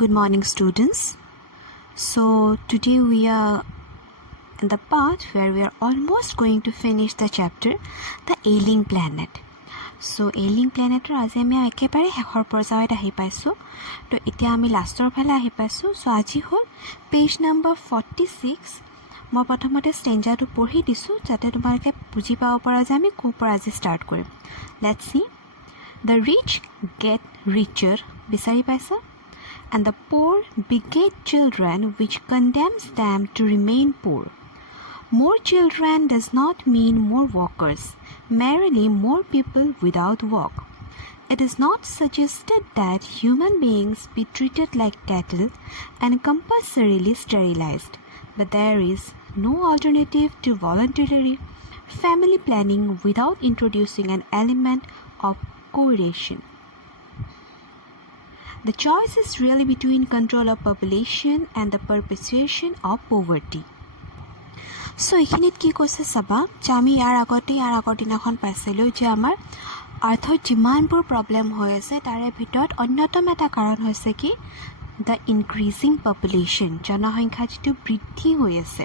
Good morning, students. So today we are in the part where we are almost going to finish the chapter, the Ailing Planet. So Ailing Planet আজি আমি একেবাৰে শেষৰ পৰ্যায়ত আহি পাইছোঁ। তো এতিয়া আমি লাষ্টৰ ফালে আহি পাইছোঁ। সো আজি হ'ল পেজ নম্বৰ 46। মই প্ৰথমতে ষ্টেঞ্জাটো পঢ়ি দিছোঁ যাতে তোমালোকে বুজি পাব পৰা যে আমি ক'ৰ পৰা আজি ষ্টাৰ্ট কৰিম। Let's see. The rich get richer, বিচাৰি পাইছা? And the poor beget children which condemns them to remain poor. More children does not mean more workers, merely more people without work. It is not suggested that human beings be treated like cattle and compulsorily sterilized, but there is no alternative to voluntary family planning without introducing an element of coercion. The choice is really between control of population and the perpetuation of poverty. So, এইখিনিত কি কৈছে চাবা যে আমি ইয়াৰ আগৰ দিনাখন পাইছিলোঁ যে আমাৰ আৰ্থৰ যিমানবোৰ প্ৰব্লেম হৈ আছে তাৰে ভিতৰত অন্যতম এটা কাৰণ হৈছে কি দ্য ইনক্ৰিজিং পপুলেশ্যন, জনসংখ্যা যিটো বৃদ্ধি হৈ আছে।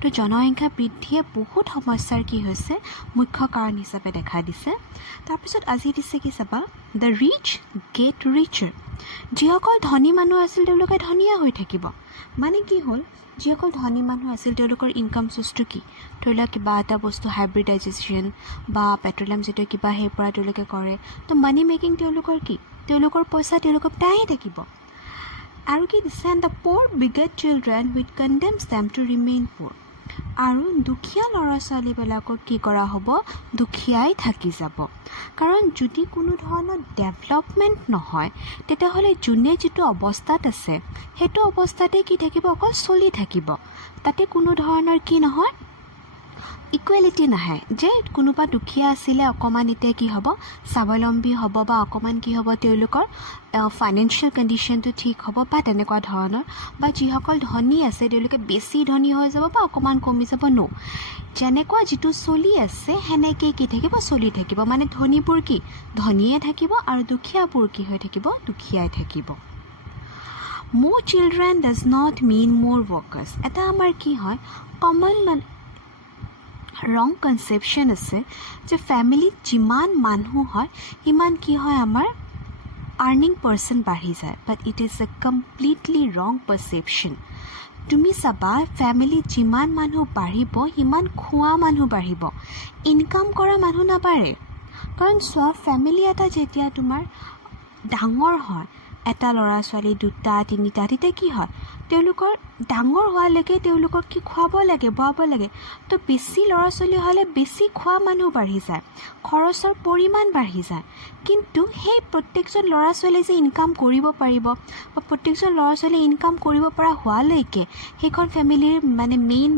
তো জনসংখ্যা বৃদ্ধিয়ে বহুত সমস্যাৰ কি হৈছে মুখ্য কাৰণ হিচাপে দেখা দিছে। তাৰপিছত আজি দিছে কি চাবা দ্য ৰিচ গেট ৰিচাৰ, যিসকল ধনী মানুহ আছিল তেওঁলোকে ধনীয়া হৈ থাকিব। মানে কি হ'ল যিসকল ধনী মানুহ আছিল তেওঁলোকৰ ইনকাম চ'ৰ্চটো কি, ধৰি লওক কিবা এটা বস্তু হাইব্ৰিডাইজেশ্যন বা পেট্ৰলিয়াম জাতীয় কিবা সেই পৰা তেওঁলোকে কৰে। তো মানি মেকিং তেওঁলোকৰ কি, তেওঁলোকৰ পইচা তেওঁলোকৰ পায়ে থাকিব। আৰু কি দিছে and the poor beget children which condemns them to remain poor, আৰু দুখীয়া ল'ৰা ছোৱালীবিলাকক কি কৰা হ'ব, দুখীয়াই থাকি যাব। কাৰণ যদি কোনো ধৰণৰ ডেভেলপমেণ্ট নহয় তেতিয়াহ'লে যোনে যিটো অৱস্থাত আছে সেইটো অৱস্থাতে কি থাকিব, অকল চলি থাকিব। তাতে কোনো ধৰণৰ কি নহয় ইকুৱেলিটি নাহে যে কোনোবা দুখীয়া আছিলে অকণমান এতিয়া কি হ'ব স্বাৱলম্বী হ'ব বা অকণমান কি হ'ব তেওঁলোকৰ ফাইনেন্সিয়েল কণ্ডিশ্যনটো ঠিক হ'ব বা তেনেকুৱা ধৰণৰ, বা যিসকল ধনী আছে তেওঁলোকে বেছি ধনী হৈ যাব বা অকণমান কমি যাব। নো, যেনেকুৱা যিটো চলি আছে সেনেকৈ কি থাকিব, চলি থাকিব। মানে ধনীবোৰ কি ধনীয়ে থাকিব আৰু দুখীয়াবোৰ কি হৈ থাকিব, দুখীয়াই থাকিব। More children does not mean more workers, এটা আমাৰ কি হয় কমন ৰং কনচেপশ্যন আছে যে ফেমিলিত যিমান মানুহ হয় সিমান কি হয় আমাৰ আৰ্নিং পাৰ্চন বাঢ়ি যায়। But it is a completely ৰং পাৰচেপশ্যন। তুমি চাবা ফেমিলিত যিমান মানুহ বাঢ়িব সিমান খোৱা মানুহ বাঢ়িব, ইনকাম কৰা মানুহ নাবাঢ়ে। কাৰণ চোৱা ফেমিলি এটা যেতিয়া তোমাৰ ডাঙৰ হয়, এটা ল'ৰা ছোৱালী দুটা তিনিটা, তেতিয়া কি হয় তেওঁলোকৰ ডাঙৰ হোৱালৈকে তেওঁলোকক কি খুৱাব লাগে, বোৱাব লাগে। তো বেছি ল'ৰা ছোৱালী হ'লে বেছি খোৱা মানুহ বাঢ়ি যায়, খৰচৰ পৰিমাণ বাঢ়ি যায়। কিন্তু সেই প্ৰত্যেকজন ল'ৰা ছোৱালীয়ে যে ইনকাম কৰিব পাৰিব বা প্ৰত্যেকজন ল'ৰা ছোৱালীয়ে ইনকাম কৰিব পৰা হোৱালৈকে সেইখন ফেমিলিৰ মানে মেইন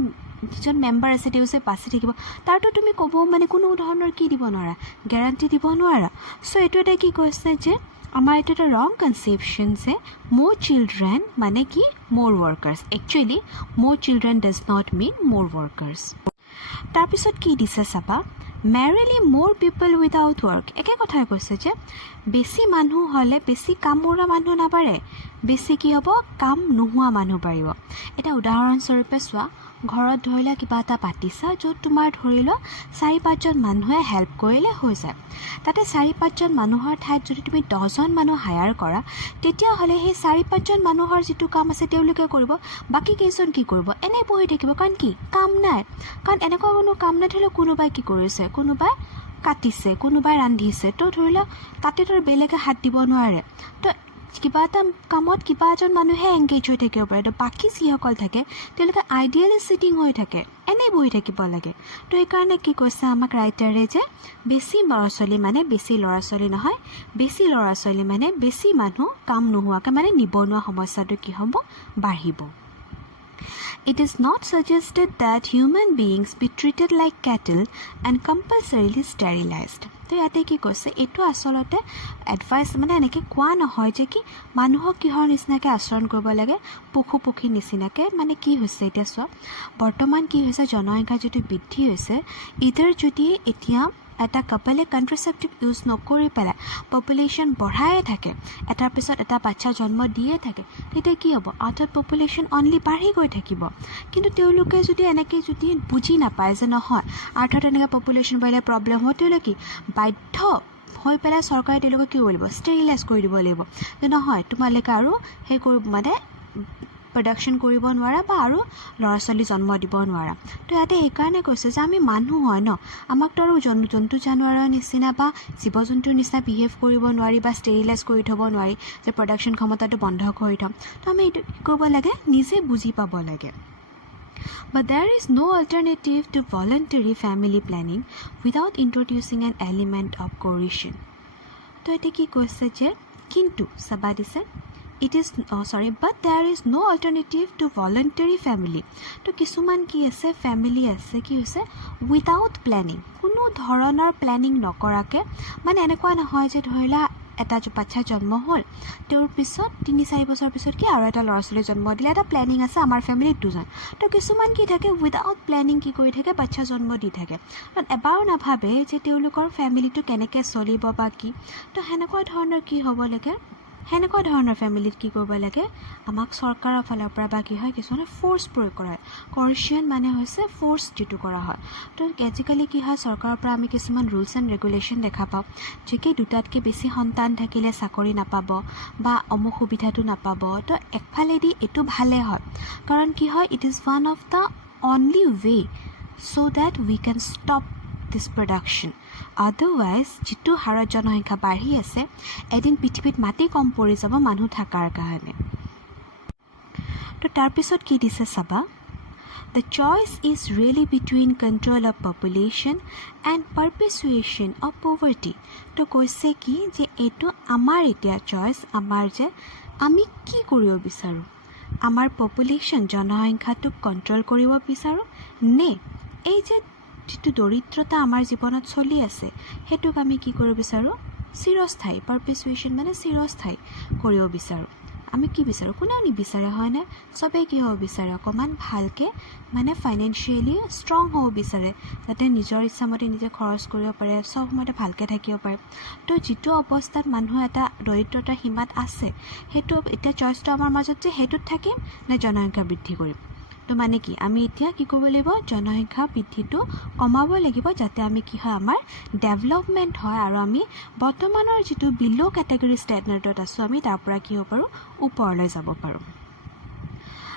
যিজন মেম্বাৰ আছে তেওঁ যে বাচি থাকিব তাৰতো তুমি ক'ব মানে কোনো ধৰণৰ কি দিব নোৱাৰা, গেৰাণ্টি দিব নোৱাৰা। চ' এইটো এটা কি কৈছে যে আমাৰ এইটো এটা ৰং কনচেপশ্যন যে মোৰ চিলড্ৰেন মানে কি মোৰ ৱৰ্কাৰ্ছ। একচুৱেলি মোৰ চিলড্ৰেন ডাজ নট মিন মোৰ ৱৰ্কাৰ্ছ। তাৰপিছত কি দিছে চাবা মেৰিলি মোৰ পিপল উইদাউট ৱৰ্ক, একে কথাই কৈছে যে বেছি মানুহ হ'লে বেছি কাম কৰা মানুহ নাবাঢ়ে, বেছি কি হ'ব কাম নোহোৱা মানুহ বাঢ়িব। এটা উদাহৰণস্বৰূপে চোৱা, ঘৰত ধৰি লোৱা কিবা এটা পাতিছা য'ত তোমাৰ ধৰি লোৱা 4-5জন মানুহে হেল্প কৰিলে হৈ যায়। তাতে 4-5জন মানুহৰ ঠাইত যদি তুমি 10জন মানুহ হায়াৰ কৰা তেতিয়াহ'লে সেই 4-5জন মানুহৰ যিটো কাম আছে তেওঁলোকে কৰিব, বাকী কেইজন কি কৰিব, এনেই বহি থাকিব। কাৰণ কি কাম নাই, কাৰণ এনেকুৱা কোনো কাম নাই। ধৰি লওক কোনোবাই কি কৰিছে, কোনোবাই কাটিছে, কোনোবাই ৰান্ধিছে, তো ধৰি লওক তাতে তোৰ বেলেগে হাত দিব নোৱাৰে। তো কিবা এটা কামত কিবা এজন মানুহে এংগেজ হৈ থাকিব পাৰে, তো বাকী যিসকল থাকে তেওঁলোকে আইডিয়েলি চিটিং হৈ থাকে, এনেই বহি থাকিব লাগে। তো সেইকাৰণে কি কৈছে আমাক ৰাইটাৰে যে বেছি ল'ৰা ছোৱালী মানে বেছি ল'ৰা ছোৱালী নহয়, বেছি ল'ৰা ছোৱালী মানে বেছি মানুহ কাম নোহোৱাকৈ মানে নিবনুৱা সমস্যাটো কি হ'ব, বাঢ়িব। It is not suggested that human beings be treated like cattle and compulsorily sterilized. তো ইয়াতে কি কৈছে এইটো আচলতে এডভাইচ মানে এনেকৈ কোৱা নহয় যে কি মানুহক কিহৰ নিচিনাকৈ আচৰণ কৰিব লাগে, পশু পক্ষীৰ নিচিনাকৈ। মানে কি হৈছে এতিয়া চোৱা বৰ্তমান কি হৈছে জনসংখ্যা যিটো বৃদ্ধি হৈছে, ইদাৰ যদি এতিয়া এটা কাপলে কণ্ট্ৰাচেপ্টিভ ইউজ নকৰি পেলাই পপুলেশ্যন বঢ়ায়ে থাকে, এটাৰ পিছত এটা বাচ্চা জন্ম দিয়ে থাকে, তেতিয়া কি হ'ব? আৰ্থত পপুলেশ্যন অনলি বাঢ়ি গৈ থাকিব। কিন্তু তেওঁলোকে যদি এনেকৈ যদি বুজি নাপায় যে নহয় আৰ্থত এনেকৈ পপুলেশ্যন বাঢ়িলে প্ৰব্লেম হ'ব, তেওঁলোকে বাধ্য হৈ পেলাই চৰকাৰে তেওঁলোকক কি কৰিব লাগিব? ষ্টেৰিলাইজ কৰি দিব লাগিব যে নহয় তোমালোকে আৰু সেই মানে প্ৰডাকশ্যন কৰিব নোৱাৰা বা আৰু ল'ৰা ছোৱালী জন্ম দিব নোৱাৰা। তো ইয়াতে সেইকাৰণে কৈছে যে আমি মানুহ হয় ন, আমাকতো আৰু জন্তু জানোৱাৰৰ নিচিনা বা জীৱ জন্তুৰ নিচিনা বিহেভ কৰিব নোৱাৰি বা ষ্টেৰিলাইজ কৰি থ'ব নোৱাৰি যে প্ৰডাকশ্যন ক্ষমতাটো বন্ধ কৰি থ'ম। তো আমি এইটো কি কৰিব লাগে? নিজে বুজি পাব লাগে। But there is no alternative to voluntary family planning without introducing an element of coercion. তো এতে কি কৈছে যে কিন্তু চাবা দিছে but there is no alternative to voluntary family. তো কিছুমান কি আছে ফেমিলি আছে কি হৈছে উইথাউট প্লেনিং, কোনো ধৰণৰ প্লেনিং নকৰাকৈ, মানে এনেকুৱা নহয় যে ধৰিলা এটা বাচ্চা জন্ম হ'ল, তেওঁৰ পিছত ৩-৪ বছৰ পিছত কি আৰু এটা ল'ৰা ছোৱালী জন্ম দিলে, এটা প্লেনিং আছে আমাৰ ফেমিলিত 2জন। তো কিছুমান কি থাকে উইদাউট প্লেনিং কি কৰি থাকে বাচ্চা জন্ম দি থাকে, কাৰণ এবাৰো নাভাবে যে তেওঁলোকৰ ফেমিলিটো কেনেকৈ চলিব বা কি। তো সেনেকুৱা ধৰণৰ কি হ'ব লাগে, সেনেকুৱা ধৰণৰ ফেমিলিত কি কৰিব লাগে, আমাক চৰকাৰৰ ফালৰ পৰা বা কি হয় কিছুমানে ফ'ৰ্চ প্ৰয়োগ কৰা হয়। কৰ্চিয়ান মানে হৈছে ফ'ৰ্চ যিটো কৰা হয়। তো আজিকালি কি হয় চৰকাৰৰ পৰা আমি কিছুমান ৰুলছ এণ্ড ৰেগুলেশ্যন দেখা পাওঁ যে কি 2টাতকৈ বেছি সন্তান থাকিলে চাকৰি নাপাব বা অমুক সুবিধাটো নাপাব। তো একফালেদি এইটো ভালে হয়, কাৰণ কি হয় it is one of the only way so' that we can stop this production. Otherwise যিটো হাৰত জনসংখ্যা বাঢ়ি আছে, এদিন পৃথিৱীত মাটি কম পৰি যাব মানুহ থকাৰ কাৰণে। তো তাৰপিছত কি দিছে চাবা, The choice is really between control of population and perpetuation of poverty. তো কৈছে কি যে এইটো আমাৰ এতিয়া চইচ, আমাৰ যে আমি কি কৰিব বিচাৰোঁ, আমাৰ পপুলেশ্যন জনসংখ্যাটোক কণ্ট্ৰল কৰিব বিচাৰোঁ নে এই যে যিটো দৰিদ্ৰতা আমাৰ জীৱনত চলি আছে সেইটোক আমি কি কৰিব বিচাৰোঁ? চিৰস্থায়ী, পাৰপেচুৱেশ্যন মানে চিৰস্থায়ী কৰিব বিচাৰোঁ। আমি কি বিচাৰোঁ? কোনেও নিবিচাৰে হয়নে? চবেই কি হ'ব বিচাৰে? অকণমান ভালকৈ মানে ফাইনেন্সিয়েলি ষ্ট্ৰং হ'ব বিচাৰে, যাতে নিজৰ ইচ্ছামতে নিজে খৰচ কৰিব পাৰে, চব সময়তে ভালকৈ থাকিব পাৰে। তো যিটো অৱস্থাত মানুহ এটা দৰিদ্ৰতাৰ সীমাত আছে, সেইটো এতিয়া চইচটো আমাৰ মাজত যে সেইটোত থাকিম নে জনসংখ্যা বৃদ্ধি কৰিম। তো মানে কি আমি এতিয়া কি কৰিব লাগিব? জনসংখ্যা বৃদ্ধিটো কমাব লাগিব, যাতে আমি কি হয় আমাৰ ডেভেলপমেণ্ট হয় আৰু আমি বৰ্তমানৰ যিটো বিল' কেটেগৰী ষ্টেণ্ডাৰ্ডত আছোঁ আমি তাৰ পৰা কি হ'ব পাৰোঁ? ওপৰলৈ যাব পাৰোঁ।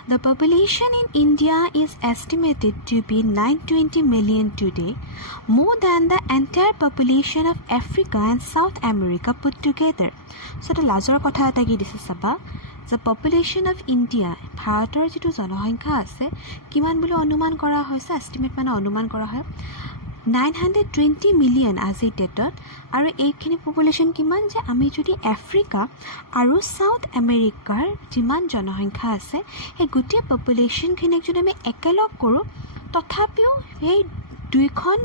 The population in India is estimated to be 920 million today, more than the entire population of Africa and South America put together. So the লাজৰ কথা এটা কি দিছে চাবা, The population of India, ভাৰতৰ যিটো জনসংখ্যা আছে কিমান বুলি অনুমান কৰা হৈছে, এষ্টিমেট মানে অনুমান কৰা হয় 920 মিলিয়ন আজিৰ ডেটত। আৰু এইখিনি পপুলেশ্যন কিমান যে আমি যদি আফ্ৰিকা আৰু চাউথ আমেৰিকাৰ যিমান জনসংখ্যা আছে সেই গোটেই পপুলেশ্যনখিনিক যদি আমি একেলগ কৰোঁ, তথাপিও সেই দুইখন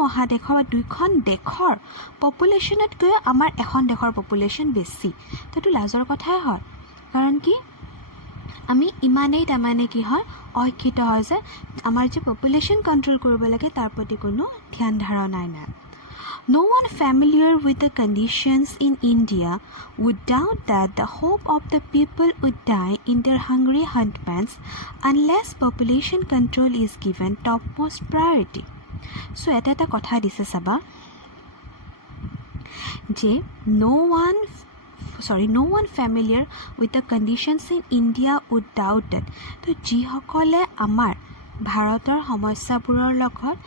মহাদেশৰ বা দুইখন দেশৰ পপুলেশ্যনতকৈ আমাৰ এখন দেশৰ পপুলেশ্যন বেছি। তো এইটো লাজৰ কথাই হয়, কাৰণ কি আমি ইমানেই তাৰমানে কি হয় অশিক্ষিত হয় যে আমাৰ যে পপুলেশ্যন কণ্ট্ৰল কৰিব লাগে তাৰ প্ৰতি কোনো ধ্যান ধাৰণাই নাই। No one familiar with the conditions in India would doubt that the hope of the people would die in their hungry huntsments unless population control is given topmost priority. So এটা কথা দিছে চাবা যে no one familiar with the conditions in India would doubt that. তো যিসকলে আমাৰ ভাৰতৰ সমস্যাবোৰৰ লগত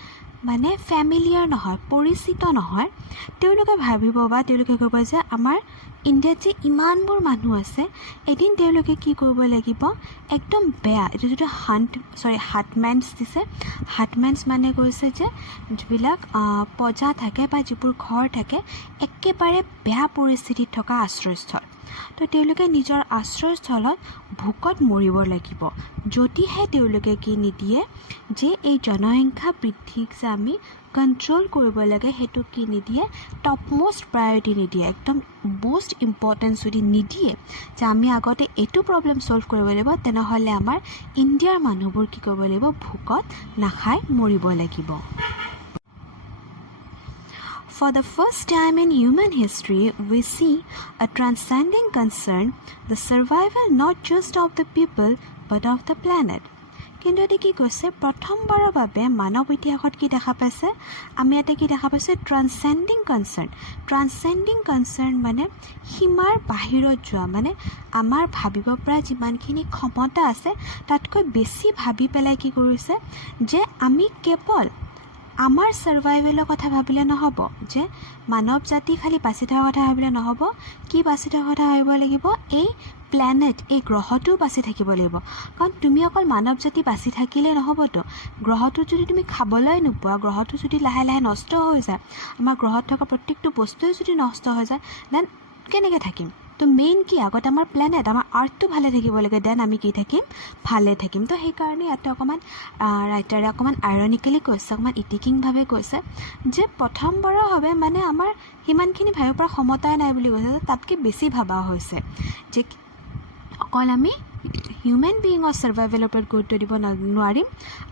মানে ফেমিলিয়াৰ নহয়, পৰিচিত নহয়, তেওঁলোকে ভাবিব বা তেওঁলোকে ক'ব যে আমাৰ ইণ্ডিয়াত যে ইমানবোৰ মানুহ আছে, এদিন তেওঁলোকে কি কৰিব লাগিব? একদম বেয়া এইটো যিটো হাৰ্টমেন্স দিছে, হাৰ্টমেন্স মানে কৈছে যে যিবিলাক প্ৰজা থাকে বা যিবোৰ ঘৰ থাকে একেবাৰে বেয়া পৰিস্থিতিত থকা আশ্ৰয়স্থল। তো তেওঁলোকে নিজৰ আশ্ৰয়স্থলত ভোকত মৰিব লাগিব যদিহে তেওঁলোকে কি নিদিয়ে যে এই জনসংখ্যা বৃদ্ধিক যে আমি কণ্ট্ৰল কৰিব লাগে সেইটো কি নিদিয়ে? টপমষ্ট প্ৰায়ৰিটি নিদিয়ে, একদম most ইম্পৰ্টেঞ্চ যদি নিদিয়ে যে আমি আগতে এইটো প্ৰব্লেম ছল্ভ কৰিব লাগিব, তেনেহ'লে আমাৰ ইণ্ডিয়াৰ মানুহবোৰ কি কৰিব লাগিব? ভোকত নাখাই মৰিব লাগিব। For the first time in human history, we see a transcending concern, the survival not just of the people, but of the planet. কিন্তু এটা কি কৈছে প্ৰথমবাৰৰ বাবে মানৱ ইতিহাসত কি দেখা পাইছে আমি এটা কি দেখা পাইছে ট্ৰান্সেন্ডিং কনচাৰ্ণ মানে সীমাৰ বাহিৰত যোৱা মানে আমাৰ ভাবিব পৰা যিমানখিনি ক্ষমতা আছে তাতকৈ বেছি ভাবি পেলাই কি কৰিছে যে আমি কেৱল আমাৰ সাৰ্ভাইভেলৰ কথা ভাবিলে নহব যে মানৱ জাতি খালি বাচি থকাৰ কথা ভাবিলে নহব কি বাচি থকাৰ কথা ভাবিব লাগিব এই প্ল্যানেট এই গ্ৰহটো বাচি থাকিব লাগিব কাৰণ তুমি অকল মানৱ জাতি বাচি থাকিলে নহবতো গ্ৰহটো যদি তুমি খাবলৈ নোপোৱা গ্ৰহটো যদি লাহে লাহে নষ্ট হৈ যায় আমাৰ গ্ৰহত থকা প্ৰত্যেকটো বস্তুই যদি নষ্ট হৈ যায় দেন কেনেকৈ থাকিম তো মেইন কি আগতে আমাৰ প্ল্যানেট আমাৰ আৰ্থটো ভালে থাকিব লাগে দেন আমি কি থাকিম ভালে থাকিম তো সেইকাৰণে ইয়াতে অকণমান ৰাইটাৰে অকণমান আইৰনিকেলি কৈছে অকণমান ইটিকিংভাৱে কৈছে যে প্ৰথমবাৰৰ বাবে মানে আমাৰ সিমানখিনি ভাবিব পৰা ক্ষমতাই নাই বুলি কৈছে তাতকৈ বেছি ভাবা হৈছে যে অকল আমি হিউমেন বিইঙৰ সাৰ্ভাইভেলৰ ওপৰত গুৰুত্ব দিব নোৱাৰিম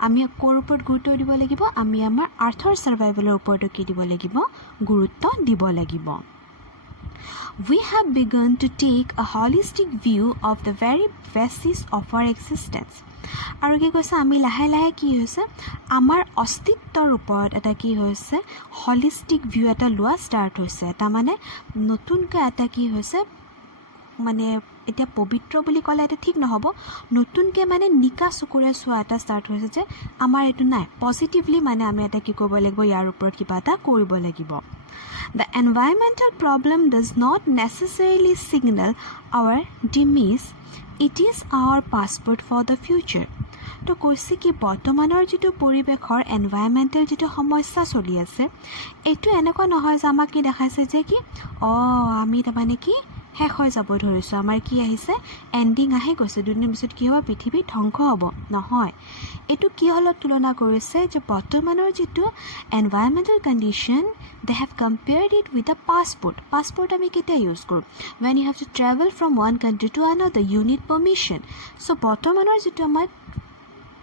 আমি ক'ৰ ওপৰত গুৰুত্ব দিব লাগিব আমি আমাৰ আৰ্থৰ সাৰ্ভাইভেলৰ ওপৰতো কি দিব লাগিব গুৰুত্ব দিব লাগিব We have begun to take a holistic view of the very basis of our existence. আৰু কি কৈছে আমি লাহে লাহে কি হৈছে আমাৰ অস্তিত্বৰ ওপৰত এটা কি হৈছে হলিষ্টিক ভিউ এটা লোৱা ষ্টাৰ্ট হৈছে এটা মানে নতুনকৈ এটা কি হৈছে মানে এতিয়া পবিত্ৰ বুলি ক'লে এটা ঠিক নহ'ব নতুনকৈ মানে নিকা চকুৰে চোৱা এটা ষ্টাৰ্ট হৈছে যে আমাৰ এইটো নাই পজিটিভলি মানে আমি এটা কি কৰিব লাগিব ইয়াৰ ওপৰত কিবা এটা কৰিব লাগিব The environmental problem does not necessarily signal our demise. It is our passport for the future. তো কৈছে কি বৰ্তমানৰ যিটো পৰিৱেশৰ এনভাইৰনমেণ্টেল যিটো সমস্যা চলি আছে এইটো এনেকুৱা নহয় যে আমাক কি দেখাইছে যে কি আমি তাৰমানে কি শেষ হৈ যাব ধৰিছোঁ আমাৰ কি আহিছে এণ্ডিং আহি গৈছে দুদিনৰ পিছত কি হ'ব পৃথিৱী ধ্বংস হ'ব নহয় এইটো কি হলত তুলনা কৰিছে যে বৰ্তমানৰ যিটো environmental condition they have compared it with a passport আমি কেতিয়া ইউজ কৰোঁ when you have to travel from one country to another you need permission so বৰ্তমানৰ যিটো আমাৰ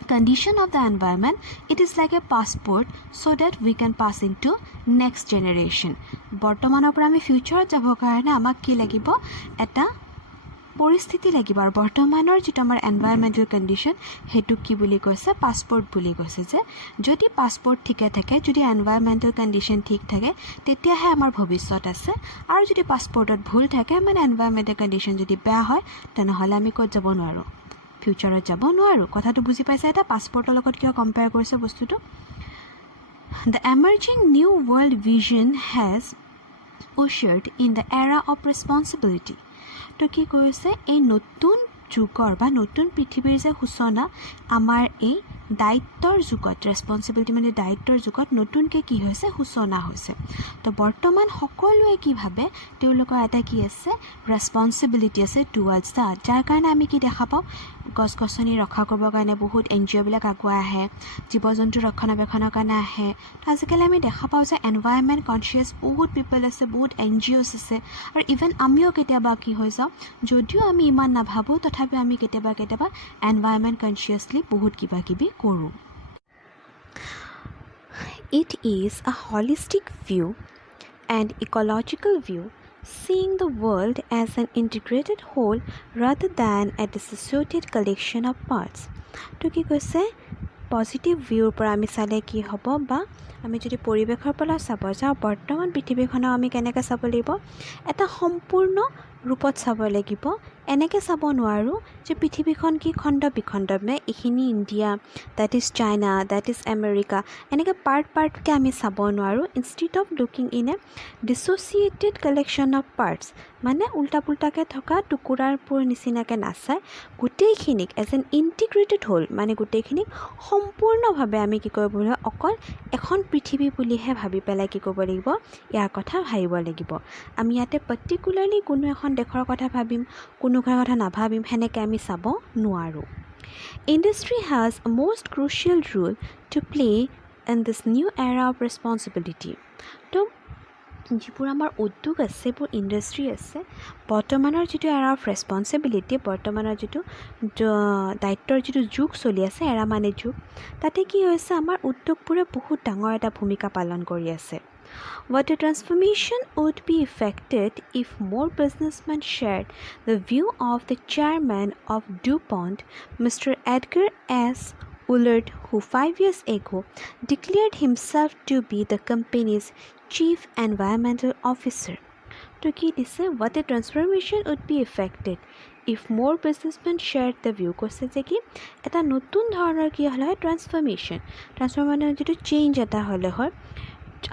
condition of the environment it is like a passport so that we can pass into next generation বৰ্তমানৰ পৰা আমি ফিউচাৰত যাবৰ কাৰণে আমাক কি লাগিব এটা পৰিস্থিতি লাগিব আৰু বৰ্তমানৰ যিটো আমাৰ এনভাইৰনমেণ্টেল কণ্ডিশ্যন সেইটো কি বুলি কৈছে পাছপৰ্ট বুলি কৈছে যে যদি পাছপৰ্ট ঠিকে থাকে যদি এনভাইৰনমেণ্টেল কণ্ডিশ্যন ঠিক থাকে তেতিয়াহে আমাৰ ভৱিষ্যত আছে আৰু যদি পাছপৰ্টত ভুল থাকে মানে এনভাইৰনমেণ্টেল কণ্ডিশ্যন যদি বেয়া হয় তেনেহ'লে আমি ক'ত যাব নোৱাৰোঁ ফিউচাৰত যাব নোৱাৰোঁ কথাটো বুজি পাইছে এটা পাছপৰ্টৰ লগত কিয় কম্পেয়াৰ কৰিছে বস্তুটো The emerging new world vision has ushered in the era of responsibility. তো কি কৈছে এই নতুন যুগৰ বা নতুন পৃথিৱীৰ যে সূচনা আমাৰ এই দায়িত্বৰ যুগত ৰেছপন্সিবিলিটি মানে দায়িত্বৰ যুগত নতুনকৈ কি হৈছে সূচনা হৈছে তো বৰ্তমান সকলোৱে কি ভাবে তেওঁলোকৰ এটা কি আছে ৰেছপন্সিবিলিটি আছে টুৱাৰ্ডছ দ্যাট যাৰ কাৰণে আমি কি দেখা পাওঁ গছ গছনি ৰক্ষা কৰিবৰ কাৰণে বহুত NGOবিলাক আগুৱাই আহে জীৱ জন্তু ৰক্ষণাবেক্ষণৰ কাৰণে আহে তো আজিকালি আমি দেখা পাওঁ যে এনভাইৰনমেণ্ট কনচিয়াছ বহুত পিপল আছে বহুত NGOs আছে আৰু ইভেন আমিও কেতিয়াবা কি হৈ যাওঁ যদিও আমি ইমান নাভাবোঁ তথাপিও আমি কেতিয়াবা এনভাইৰনমেণ্ট কনচিয়াছলি বহুত কিবা কিবি কৰোঁ It is a holistic view and ecological view seeing the world as an integrated whole rather than a dissociated collection of parts. তো কি কৈছে পজিটিভ ভিউৰ পৰা আমি চালে কি হ'ব বা আমি যদি পৰিৱেশৰ পৰা চাব যাওঁ বৰ্তমান পৃথিৱীখনক আমি কেনেকৈ চাব লাগিব এটা সম্পূৰ্ণ ৰূপত চাব লাগিব এনেকৈ চাব নোৱাৰোঁ যে পৃথিৱীখন কি খণ্ড বিখণ্ড মানে এইখিনি India that is China that is America এনেকৈ পাৰ্টকৈ আমি চাব নোৱাৰোঁ instead of looking in a dissociated collection of parts মানে উল্টা পুল্টাকৈ থকা টুকুৰাৰবোৰ নিচিনাকৈ নাচায় গোটেইখিনিক এজ এন ইণ্টিগ্ৰেটেড হ'ল মানে গোটেইখিনিক সম্পূৰ্ণভাৱে আমি কি কৰিব লাগিব অকল এখন পৃথিৱী বুলিহে ভাবি পেলাই কি কৰিব লাগিব ইয়াৰ কথা ভাবিব লাগিব আমি ইয়াতে পাৰ্টিকুলাৰলি কোনো এখন দেশৰ কথা ভাবিম কোনো কথা নাভাবিম সেনেকৈ আমি চাব নোৱাৰোঁ industry has a most crucial role to play in this new era of responsibility তো যিবোৰ আমাৰ উদ্যোগ আছে সেইবোৰ ইণ্ডাষ্ট্ৰি আছে বৰ্তমানৰ যিটো এৰা অফ ৰেছপন্সিবিলিটি বৰ্তমানৰ যিটো দায়িত্বৰ যিটো যুগ চলি আছে এৰা মানে যুগ তাতে কি হৈছে আমাৰ উদ্যোগবোৰে বহুত ডাঙৰ এটা ভূমিকা পালন কৰি আছে What a transformation would be effected if more businessmen shared the view of the chairman of DuPont, Mr. Edgar S. Woolard, who 5 years ago declared himself to be the company's chief environmental officer. To কি দিছে what a transformation would be effected if more businessmen shared the view কৈছে যে কি এটা নতুন ধৰণৰ কি হ'লে হয় ট্ৰান্সফৰমেশ্যন যিটো চেঞ্জ এটা হ'লে হয়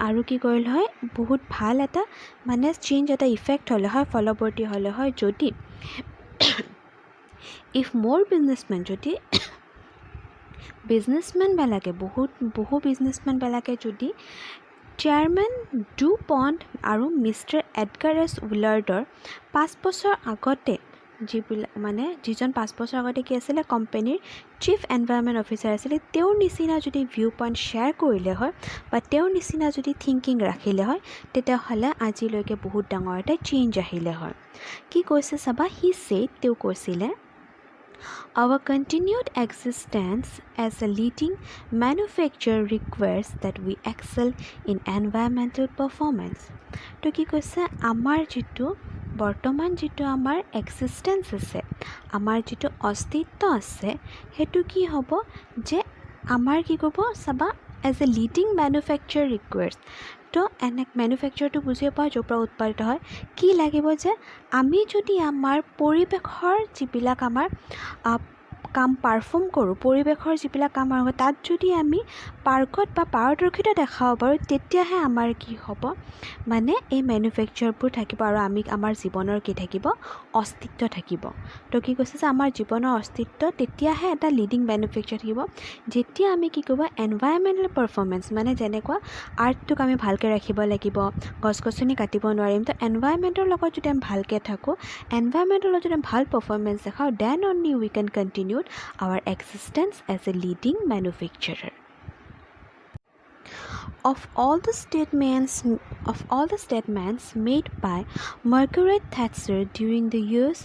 আৰু কি কৰিলে হয় বহুত ভাল এটা মানে চেঞ্জ এটা ইফেক্ট হ'লে হয় ফলৱৰ্তী হ'লে হয় যদি ইফ মোৰ বিজনেছমেন যদি বিজনেছমেনবিলাকে বহু বিজনেছমেনবিলাকে যদি চেয়াৰমেন ডুপণ্ট আৰু মিষ্টাৰ এডগাৰ এছ উইলাৰ্ডৰ 5 বছৰ আগতে যিজন 5 বছৰ আগতে কি আছিলে কোম্পানীৰ চিফ এনভাইৰনমেণ্ট অফিচাৰ আছিলে তেওঁৰ নিচিনা যদি ভিউ পইণ্ট শ্বেয়াৰ কৰিলে হয় বা তেওঁৰ নিচিনা যদি থিংকিং ৰাখিলে হয় তেতিয়াহ'লে আজিলৈকে বহুত ডাঙৰ এটা চেঞ্জ আহিলে হয় কি কৈছে চাবা তেওঁ কৈছিলে Our continued existence as a leading manufacturer requires that we excel in environmental performance. তো কি কৈছে আমাৰ যিটো বৰ্তমান যিটো আমাৰ এক্সিষ্টেঞ্চ আছে আমাৰ যিটো অস্তিত্ব আছে সেইটো কি হ'ব যে আমাৰ কি ক'ব চাবা as a leading manufacture requires তো মেনুফেকচাৰটো বুজি পোৱা য'ৰ পৰা উৎপাদিত হয় কি লাগিব যে আমি যদি আমাৰ পৰিৱেশৰ যিবিলাক আমাৰ কাম পাৰফৰ্ম কৰোঁ পৰিৱেশৰ যিবিলাক কাম হয় তাত যদি আমি পাৰ্কত বা পাৰদৰ্শিতা দেখাব পাৰোঁ তেতিয়াহে আমাৰ কি হ'ব মানে এই মেনুফেকচাৰবোৰ থাকিব আৰু আমাৰ জীৱনৰ কি থাকিব অস্তিত্ব থাকিব তো কি কৈছে যে আমাৰ জীৱনৰ অস্তিত্ব তেতিয়াহে এটা লিডিং মেনুফেকচাৰ থাকিব যেতিয়া আমি কি কৰিব এনভাইৰনমেণ্টেল পাৰফৰ্মেঞ্চ মানে যেনেকুৱা আৰ্থটোক আমি ভালকৈ ৰাখিব লাগিব গছ গছনি কাটিব নোৱাৰিম তো এনভাইৰনমেণ্টৰ লগত যদি আমি ভালকৈ থাকোঁ এনভাইৰনমেণ্টৰ লগত যদি আমি ভাল পাৰফৰ্মেঞ্চ দেখাওঁ then only we can continue our existence as a leading manufacturer. Of all the statements made by Margaret Thatcher during the years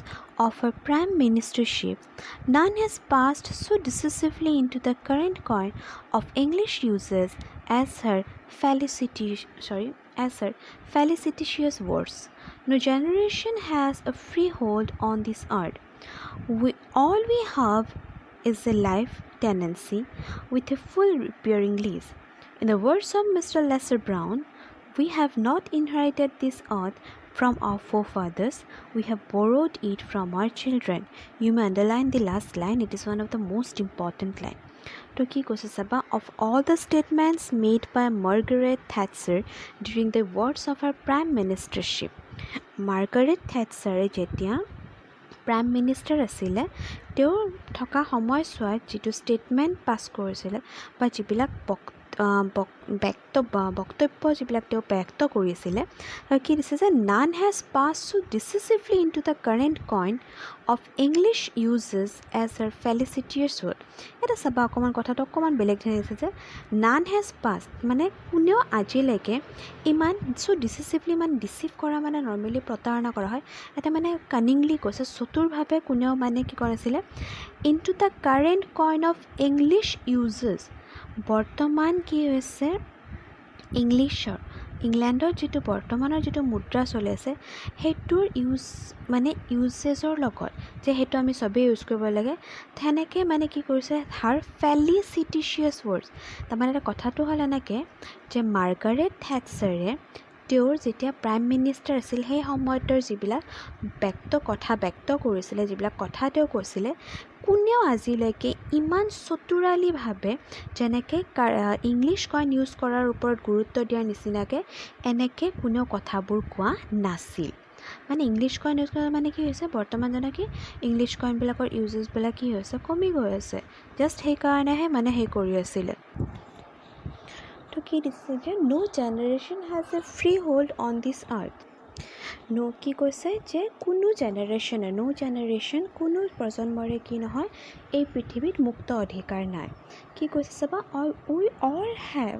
of her prime ministership, none has passed so decisively into the current coin of English users as her felicitous words. No generation has a freehold on this earth. All we have is a life tenancy with a full bearing lease. In the words of Mr. Lesser Brown, we have not inherited this earth from our forefathers, we have borrowed it from our children. You may underline the last line, it is one of the most important line. To ki koise saba of all the statements made by Margaret Thatcher during the words of her prime ministership. Margaret Thatcher jetia prime minister আছিলে তেওঁ থকা সময়ছোৱাত যিটো statement পাছ কৰিছিলে বা যিবিলাক বক্তব্য যিবিলাক তেওঁ ব্যক্ত কৰিছিলে কি দিছে যে none has passed so' decisively into the current coin of English usages as our felicitous word এটা চাবা কথাটো অকণমান বেলেগ ধৰণে দিছে যে নান হেজ পাছ মানে কোনেও আজিলৈকে ইমান চ' ডিচিচিভলি ইমান ডিচিভ কৰা মানে নৰ্মেলি প্ৰতাৰণা কৰা হয় এটা মানে কানিংলি কৈছে চতুৰভাৱে কোনেও মানে কি কৰিছিলে in two the current coin of English uses বৰ্তমান কি হৈছে ইংলেণ্ডৰ যিটো বৰ্তমানৰ যিটো মুদ্ৰা চলি আছে সেইটোৰ ইউজেছৰ লগত যে সেইটো আমি চবেই ইউজ কৰিব লাগে তেনেকৈ মানে কি কৰিছে হাৰ ফেলিচিটিচিয়াছ ৱৰ্ডছ তাৰমানে এটা কথাটো হ'ল এনেকৈ যে মাৰ্গাৰেট থেটচাৰে তেওঁৰ যেতিয়া প্ৰাইম মিনিষ্টাৰ আছিল সেই সময়তৰ যিবিলাক কথা ব্যক্ত কৰিছিলে যিবিলাক কথা তেওঁ কৈছিলে কোনেও আজিলৈকে ইমান চতুৰালীভাৱে যেনেকৈ ইংলিছ কইন ইউজ কৰাৰ ওপৰত গুৰুত্ব দিয়াৰ নিচিনাকৈ এনেকৈ কোনেও কথাবোৰ কোৱা নাছিল মানে ইংলিছ কইন ইউজ কৰা মানে কি হৈছে বৰ্তমান যেনেকৈ ইংলিছ কইনবিলাকৰ ইউজেছবিলাক কি হৈছে কমি গৈ আছে জাষ্ট সেইকাৰণেহে মানে সেই কৰি আছিলে তো কি দিছে যে no generation has a freehold on this earth কি কৈছে যে কোনো জেনেৰেশ্যন কোনো প্ৰজন্মৰে কি নহয় এই পৃথিৱীত মুক্ত অধিকাৰ নাই কি কৈছে চাবা we all have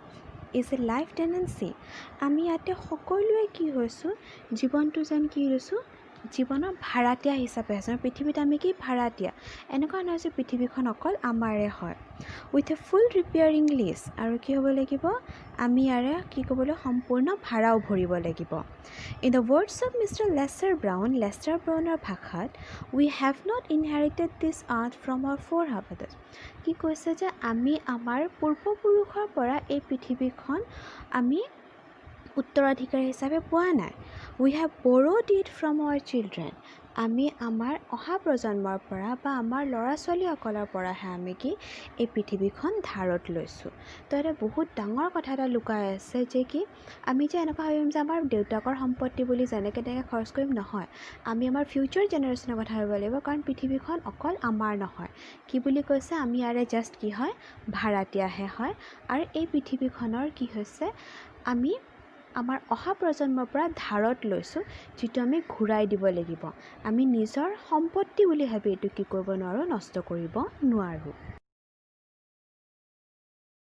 is a life tenancy আমি ইয়াতে সকলোৱে কি হৈছোঁ জীৱনটো যেন কি লৈছোঁ জীৱনৰ ভাড়াতীয়া হিচাপে আছোঁ পৃথিৱীত আমি কি ভাড়াতীয়া এনেকুৱা নহয় যে পৃথিৱীখন অকল আমাৰে হয় with a full repairing list আৰু কি হ'ব লাগিব আমি ইয়াৰে কি ক'বলৈ সম্পূৰ্ণ ভাড়াও ভৰিব লাগিব in the words of mister Lester ব্ৰাউনৰ ভাষাত we have not inherited this earth from our forefathers কি কৈছে যে আমি আমাৰ পূৰ্বপুৰুষৰ পৰা এই পৃথিৱীখন আমি উত্তৰাধিকাৰী হিচাপে পোৱা নাই we have borrowed it from our children আমি আমাৰ অহা প্ৰজন্মৰ পৰা বা আমাৰ ল'ৰা ছোৱালীসকলৰ পৰাহে আমি কি এই পৃথিৱীখন ধাৰত লৈছোঁ তো এটা বহুত ডাঙৰ কথা এটা লুকাই আছে যে কি আমি যে এনেকুৱা ভাবিম যে আমাৰ দেউতাকৰ সম্পত্তি বুলি যেনেকৈ তেনেকৈ খৰচ কৰিম নহয় আমি আমাৰ ফিউচাৰ জেনেৰেশ্যনৰ কথা ভাবিব লাগিব কাৰণ পৃথিৱীখন অকল আমাৰ নহয় কি বুলি কৈছে আমি ইয়াৰে জাষ্ট কি হয় ভাড়াতীয়াহে হয় আৰু এই পৃথিৱীখনৰ কি হৈছে আমি আমাৰ অহা প্ৰজন্মৰ পৰা ধাৰত লৈছোঁ যিটো আমি ঘূৰাই দিব লাগিব আমি নিজৰ সম্পত্তি বুলি ভাবি এইটো কি কৰিব নোৱাৰোঁ নষ্ট কৰিব নোৱাৰোঁ